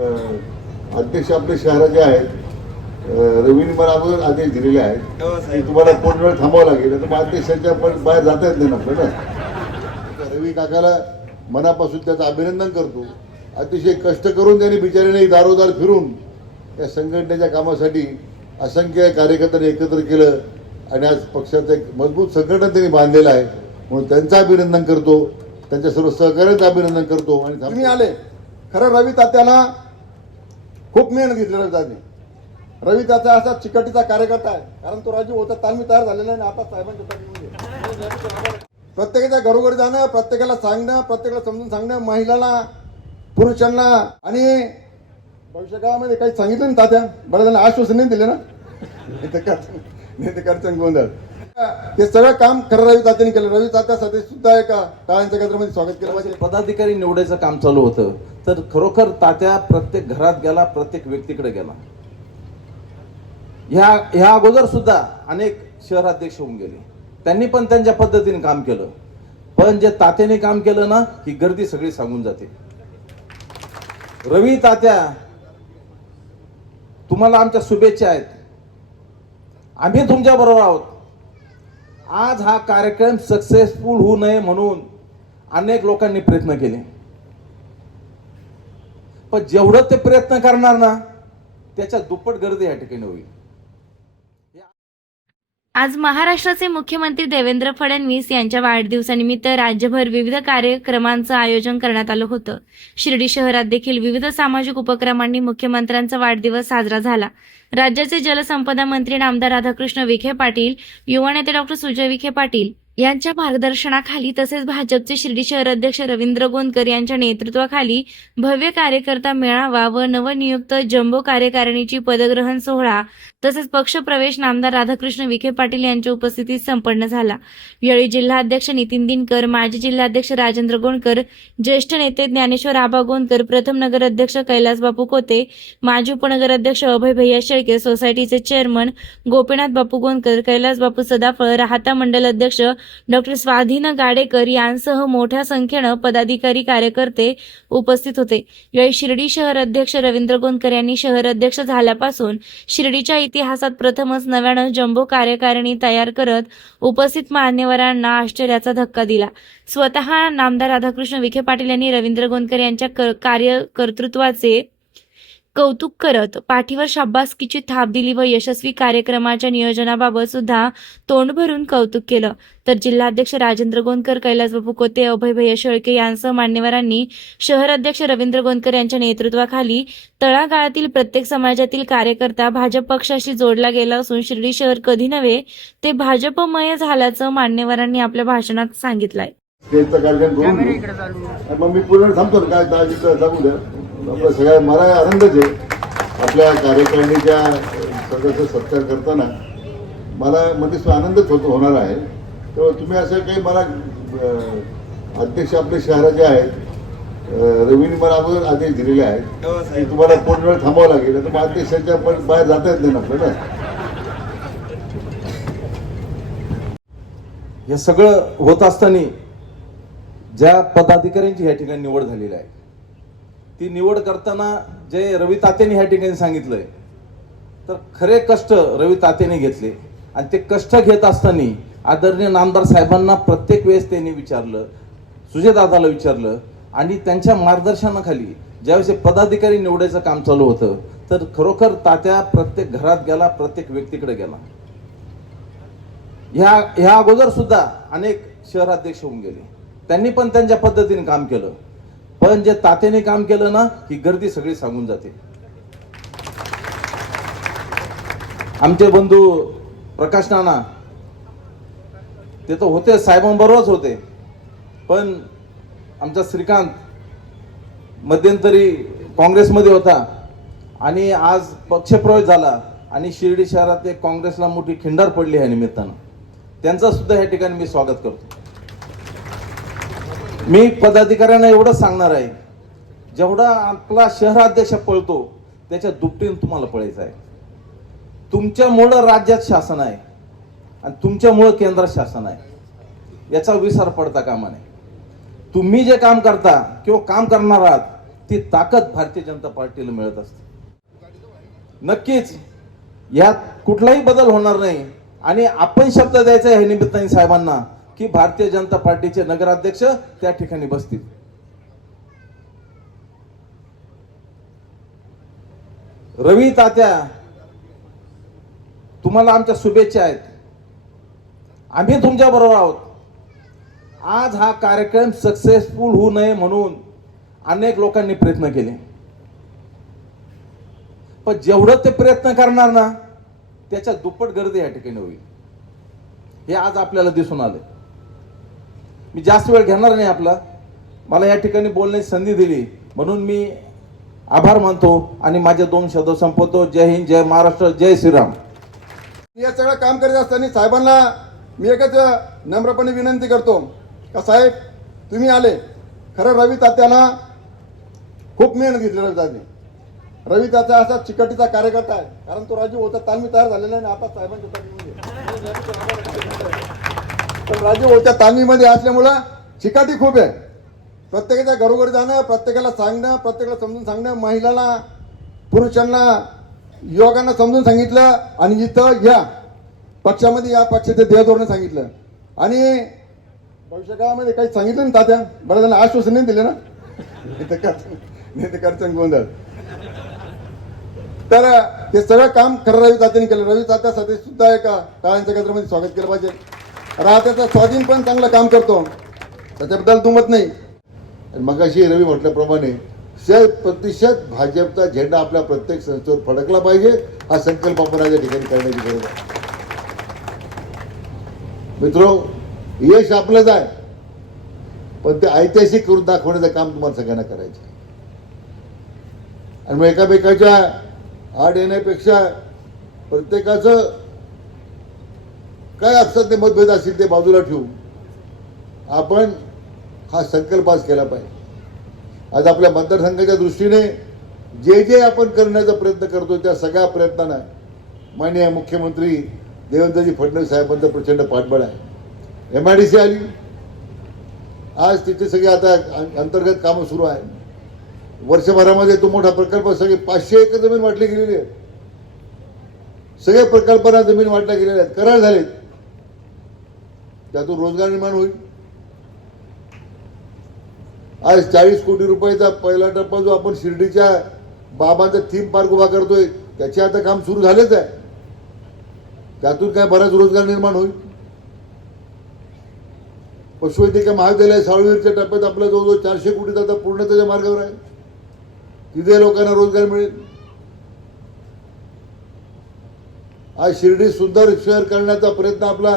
अध्यक्ष आपले शहराचे आहेत. रवीने मला अगोदर आदेश दिलेले आहेत. की तुम्हाला पूर्ण वेळ थांबावं लागेल? तर अध्यक्षांच्या पण बाहेर जाता येत नाही ना रवी काकाला मनापासून त्याचं अभिनंदन करतो. अतिशय कष्ट करून त्यांनी बिचाऱ्याने दारोदार फिरून या संघटनेच्या कामासाठी असंख्य कार्यकर्त्यांनी एकत्र केलं आणि आज पक्षाचं एक मजबूत संघटन त्यांनी बांधलेलं आहे. म्हणून त्यांचं अभिनंदन करतो. त्यांच्या सर्व सहकार्याचं अभिनंदन करतो आणि. तुम्ही आले. खरं रवी तात्याला खूप मेहनत घेतली रवी रवी त्याचा असा चिकटीचा कार्यकर्ता आहे. कारण तो राजीव होता तालमी तयार झालेला आहे आणि आता साहेबांच्या प्रत्येकाच्या घरोघरी जाणं प्रत्येकाला सांगणं प्रत्येकाला समजून सांगणं महिलांना पुरुषांना आणि भविष्य काळामध्ये काही सांगितलं ना तात्या? बरं त्यांना आश्वासन नाही दिले ना? नाही तर नाही तर करचन गोंधळ? हे सगळं काम खरं रवी तात्याने केलं. रवी तात्यासाठी सुद्धा एका टाळ्यांच्या गजरामध्ये स्वागत केलं पाहिजे. पदाधिकारी निवडायचं काम चालू होतं. तर खरोखर तात्या प्रत्येक घरात गेला प्रत्येक व्यक्तीकडे गेला. ह्या ह्या अगोदर सुद्धा अनेक शहराध्यक्ष होऊन गेले. त्यांनी पण त्यांच्या पद्धतीने काम केलं. पण जे तात्याने काम केलं ना ही गर्दी सगळी सांगून जाते. रवी तात्या तुम्हाला आमच्या शुभेच्छा आहेत. आम्ही तुमच्या बरोबर आहोत. आज हा कार्यक्रम सक्सेसफुल होऊ नये म्हणून अनेक लोकांनी प्रयत्न केले. पण जेवढं ते प्रयत्न करणार ना त्याच्या दुप्पट गर्दी या ठिकाणी होईल. आज महाराष्ट्राचे मुख्यमंत्री देवेंद्र फडणवीस यांच्या वाढदिवसानिमित्त राज्यभर विविध कार्यक्रमांचं आयोजन करण्यात आलं होतं. शिर्डी शहरात देखील विविध सामाजिक उपक्रमांनी मुख्यमंत्र्यांचा वाढदिवस साजरा झाला. राज्याचे जलसंपदा मंत्री नामदार राधाकृष्ण विखे पाटील युवा नेते डॉक्टर सुजय विखे पाटील यांच्या मार्गदर्शनाखाली तसेच भाजपचे शिर्डी शहर अध्यक्ष रवींद्र गोंदकर यांच्या नेतृत्वाखाली भव्य कार्यकर्ता मेळावा व नवनियुक्त जम्बो कार्यकारिणीची पदग्रहण सोहळा तसेच पक्षप्रवेश नामदार राधाकृष्ण विखे पाटील यांच्या उपस्थितीत संपन्न झाला. यावेळी जिल्हाध्यक्ष नितीन दिनकर माजी जिल्हाध्यक्ष राजेंद्र गोंडकर ज्येष्ठ नेते ज्ञानेश्वर आबा गोंदकर प्रथम नगराध्यक्ष कैलास बापू कोते माजी उपनगराध्यक्ष अभय भैया शेळके सोसायटीचे चेअरमन गोपीनाथ बापू गोंदकर कैलास बापू सदाफळ राहता मंडल अध्यक्ष डॉक्टर स्वाधीन गाडेकर यांसह मोठ्या संख्येनं पदाधिकारी कार्यकर्ते उपस्थित होते. यावेळी शिर्डी शहर अध्यक्ष रवींद्र गोंदकर यांनी शहर अध्यक्ष झाल्यापासून शिर्डीच्या इतिहासात प्रथमच नव्यानं जम्बो कार्यकारिणी तयार करत उपस्थित मान्यवरांना आश्चर्याचा धक्का दिला. स्वतः नामदार राधाकृष्ण विखे पाटील यांनी रवींद्र गोंदकर यांच्या क- कार्यकर्तृत्वाचे कौतुक करत पाठीवर शाब्बासकीची थाप दिली व यशस्वी कार्यक्रमाच्या नियोजनाबाबत सुद्धा तोंड भरून कौतुक केलं. तर जिल्हाध्यक्ष राजेंद्र गोंदकर कैलासबापू कोते अभय भैया शेळके यांसह मान्यवरांनी शहर अध्यक्ष रवींद्र गोंदकर यांच्या नेतृत्वाखाली तळागाळातील प्रत्येक समाजातील कार्यकर्ता भाजप पक्षाशी जोडला गेला असून शिर्डी शहर कधी नव्हे ते भाजपमय झाल्याचं मान्यवरांनी आपल्या भाषणात सांगितलंय. आपल्या सगळ्या मला आनंदच आहे आपल्या कार्यकारिणीच्या सदस्य सत्कार करताना मला मध्ये आनंदच होतो होणार आहे. तेव्हा तुम्ही असं काही मला अध्यक्ष आपले शहराचे आहेत रवीने मला अगोदर आदेश दिलेले आहेत. की तुम्हाला पूर्ण वेळ थांबावं लागेल तर मग अध्यक्षांच्या पण बाहेर जाता येत नाही ना आपल्याला. हे सगळं होत असताना ज्या पदाधिकाऱ्यांची ह्या ठिकाणी निवड झालेली आहे ती निवड करताना जे रवी तात्याने ह्या ठिकाणी सांगितलंय तर खरे कष्ट रवी तात्याने घेतले. आणि ते कष्ट घेत असताना आदरणीय नामदार साहेबांना प्रत्येक वेळेस त्यांनी विचारलं सुजयदादाला विचारलं आणि त्यांच्या मार्गदर्शनाखाली ज्यावेळेस पदाधिकारी निवडायचं काम चालू होतं तर खरोखर तात्या प्रत्येक घरात गेला प्रत्येक व्यक्तीकडे गेला. ह्या ह्या अगोदर सुद्धा अनेक शहराध्यक्ष होऊन गेले. त्यांनी पण त्यांच्या पद्धतीने काम केलं. पण जे तात्याने काम केलं ना ही गर्दी सगळी सांगून जाते. आमचे बंधू प्रकाश नाना ते तर होते साहेबांबरोबरच होते. पण आमचा श्रीकांत मध्यंतरी काँग्रेसमध्ये होता आणि आज पक्षप्रवेश झाला आणि शिर्डी शहरात एक काँग्रेसला मोठी खिंडार पडली या निमित्तानं. त्यांचा सुद्धा या ठिकाणी मी स्वागत करतो. मी पदाधिकाऱ्यांना एवढं सांगणार आहे जेवढा आपला शहराध्यक्ष पळतो त्याच्या दुपटीने तुम्हाला पळायचं आहे. तुमच्यामुळं राज्यात शासन आहे आणि तुमच्यामुळं केंद्रात शासन आहे. याचा विसर पडता कामा नये. तुम्ही जे काम करता किंवा काम करणार आहात ती ताकद भारतीय जनता पार्टीला मिळत असते. नक्कीच यात कुठलाही बदल होणार नाही आणि आपण शब्द द्यायचा आहे निमित्ताने साहेबांना की भारतीय जनता पार्टीचे नगराध्यक्ष त्या ठिकाणी बसतील. रवी तात्या तुम्हाला आमच्या शुभेच्छा आहेत. आम्ही तुमच्या बरोबर आहोत. आज हा कार्यक्रम सक्सेसफुल होऊ नये म्हणून अनेक लोकांनी प्रयत्न केले. पण जेवढं ते प्रयत्न करणार ना त्याच्या दुप्पट गर्दी या ठिकाणी होईल. हे आज आपल्याला दिसून आलं मी जास्त वेळ घेणार नाही आपला. मला या ठिकाणी बोलण्याची संधी दिली. म्हणून मी आभार मानतो आणि माझे दोन शब्द संपवतो. जय हिंद जय महाराष्ट्र जय श्रीराम. या सगळं काम करीत असताना साहेबांना मी एकच नम्रपणे विनंती करतो. का साहेब तुम्ही आले. खरं रवी तात्यांना खूप मेहनत घेतली रवी तात्याने. रवी तात्या असा चिकटीचा कार्यकर्ता आहे. कारण तो राजू होता तालमी तयार झालेला आहे आणि आता साहेबांच्या पण राजीव तालमीमध्ये असल्यामुळं चिकाटी खूप आहे. प्रत्येकाच्या घरोघरी जाणं प्रत्येकाला सांगणं प्रत्येकाला समजून सांगणं महिलांना पुरुषांना युवकांना समजून सांगितलं आणि इथं या पक्षामध्ये या पक्षाचे ध्येयधोरण सांगितलं. आणि भविष्यकाळामध्ये काही सांगितलं ना तात्या? बऱ्याच जण आश्वासन नाही दिले ना? नाही तर तर गोंधळ. तर हे सगळं काम खरं रवी तात्याने केलं. रवी तात्यासाठी सुद्धा एका टाळ्यांच्या गजरामध्ये स्वागत केलं पाहिजे. राहत्याचा स्वाधीन पण चांगलं काम करतो. त्याच्याबद्दल दुमत नाही. आणि मगाशी रवी म्हटल्याप्रमाणे शत प्रतिशत भाजपचा झेंडा आपल्या प्रत्येक संस्थेवर फडकला पाहिजे हा संकल्प आपण आज या ठिकाणी करण्याची गरज आहे. मित्र यश आपलंच आहे. पण ते ऐतिहासिक करून दाखवण्याचं काम तुम्हाला सगळ्यांना करायचं आहे. आणि मग एकामेकाच्या आड येण्यापेक्षा प्रत्येकाचं काय असतात ते मतभेद असतील ते बाजूला ठेवून? आपण हा संकल्प आज केला पाहिजे. आज आपल्या मतदारसंघाच्या दृष्टीने जे जे आपण करण्याचा प्रयत्न करतो त्या सगळ्या प्रयत्नांना माननीय मुख्यमंत्री देवेंद्रजी फडणवीस साहेबांचं प्रचंड पाठबळ आहे. एम आय डी सी आली. आज तिथे सगळे आता अंतर्गत कामं सुरू आहे वर्षभरामध्ये तो मोठा प्रकल्प सगळे पाचशे एकर जमीन वाटली गेलेली आहे. सगळ्या प्रकल्पांना जमीन वाटल्या गेलेल्या आहेत. करार झालेत. त्यातून रोजगार निर्माण होईल. आज चाळीस कोटी रुपयाचा पहिला टप्पा जो आपण शिर्डीच्या बाबांचा थीम पार्क उभा करतोय त्याचे आता काम सुरू झालेच आहे. त्यातून काय बराच रोजगार निर्माण होईल. पशुवैद्यकीय महाविद्यालय साळवीरच्या टप्प्यात आपला जवळजवळ चारशे कोटीचा आता पूर्णतेच्या मार्गावर आहे. तिथे लोकांना रोजगार मिळेल. आज शिर्डी सुंदर शहर करण्याचा प्रयत्न आपला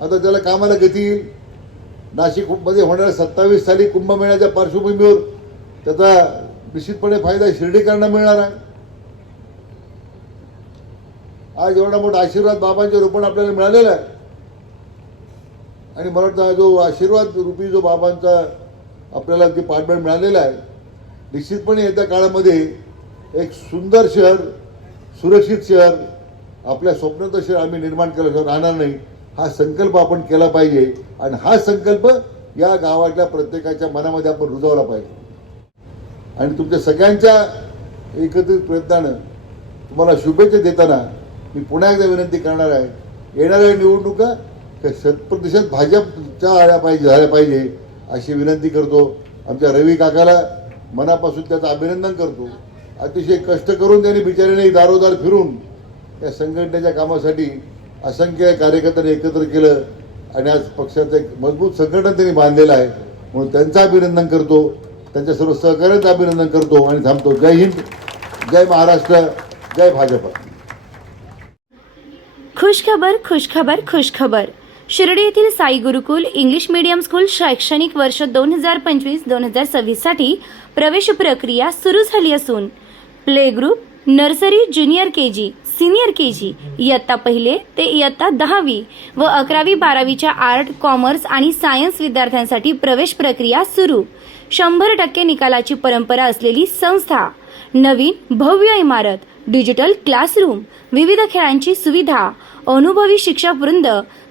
आता त्याला कामाला गती येईल. नाशिकमध्ये होणाऱ्या सत्तावीस साली कुंभमेळ्याच्या पार्श्वभूमीवर त्याचा निश्चितपणे फायदा शिर्डीकरांना मिळणार आहे. आज एवढा मोठा आशीर्वाद बाबांचे रूपाने आपल्याला मिळालेला आहे. आणि मला वाटतं जो आशीर्वाद रूपी जो बाबांचा आपल्याला ते पाठबळ मिळालेला आहे निश्चितपणे येत्या काळामध्ये एक सुंदर शहर सुरक्षित शहर आपल्या स्वप्नाचं शहर आम्ही निर्माण केल्याशिवाय राहणार नाही. हा संकल्प आपण केला पाहिजे आणि हा संकल्प या गावातल्या प्रत्येकाच्या मनामध्ये आपण रुजवला पाहिजे. आणि तुमच्या सगळ्यांच्या एकत्रित प्रयत्नानं तुम्हाला शुभेच्छा देताना मी पुन्हा एकदा विनंती करणार आहे येणाऱ्या निवडणुका त्या शतप्रतिशत भाजपच्या आल्या पाहिजे झाल्या पाहिजे अशी विनंती करतो. आमच्या रवी काकाला मनापासून त्याचं अभिनंदन करतो. अतिशय कष्ट करून त्यांनी बिचाऱ्याने दारोदार फिरून या संघटनेच्या कामासाठी असंख्य कार्यकर्त्यांनी एकत्र केलं आणि आज पक्षाचं एक मजबूत संघटन त्यांनी बांधलेलं आहे. म्हणून त्यांचं अभिनंदन करतो. त्यांच्या सर्व सहकार्यांचं अभिनंदन करतो आणि थांबतो. जय हिंद जय महाराष्ट्र जय भाजप. खुशखबर खुशखबर खुशखबर. शिर्डी येथील Sai Gurukul English medium school शैक्षणिक वर्ष दोन हजार पंचवीस दोन हजार सव्वीससाठी प्रवेश प्रक्रिया सुरू झाली असून play group nursery junior K G senior K G इयत्ता पहिले ते इयत्ता दहावी व अकरावी बारावीच्या आर्ट कॉमर्स आणि सायन्स विद्यार्थ्यांसाठी प्रवेश प्रक्रिया सुरू. शंभर टक्के निकालाची परंपरा असलेली संस्था नवीन भव्य इमारत डिजिटल क्लासरूम विविध खेळांची सुविधा अनुभवी शिक्षक वृंद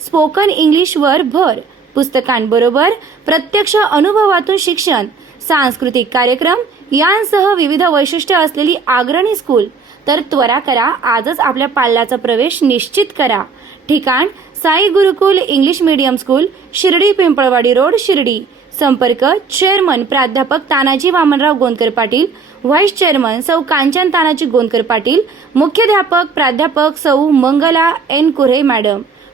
स्पोकन इंग्लिशवर भर पुस्तकांबरोबर प्रत्यक्ष अनुभवातून शिक्षण सांस्कृतिक कार्यक्रम यांसह विविध वैशिष्ट्य असलेली अग्रणी स्कूल तर त्वरा करा आजच आपल्या पाल्याचा प्रवेश निश्चित करा. ठिकाण Sai Gurukul English medium school Shirdi Pimpalwadi road Shirdi. संपर्क चेअरमन प्राध्यापक तानाजी वामनराव गोंदकर पाटील व्हाईस चेअरमन सौ कांचन तानाजी गोंदकर पाटील मुख्याध्यापक प्राध्यापक सौ Mangala N Kure madam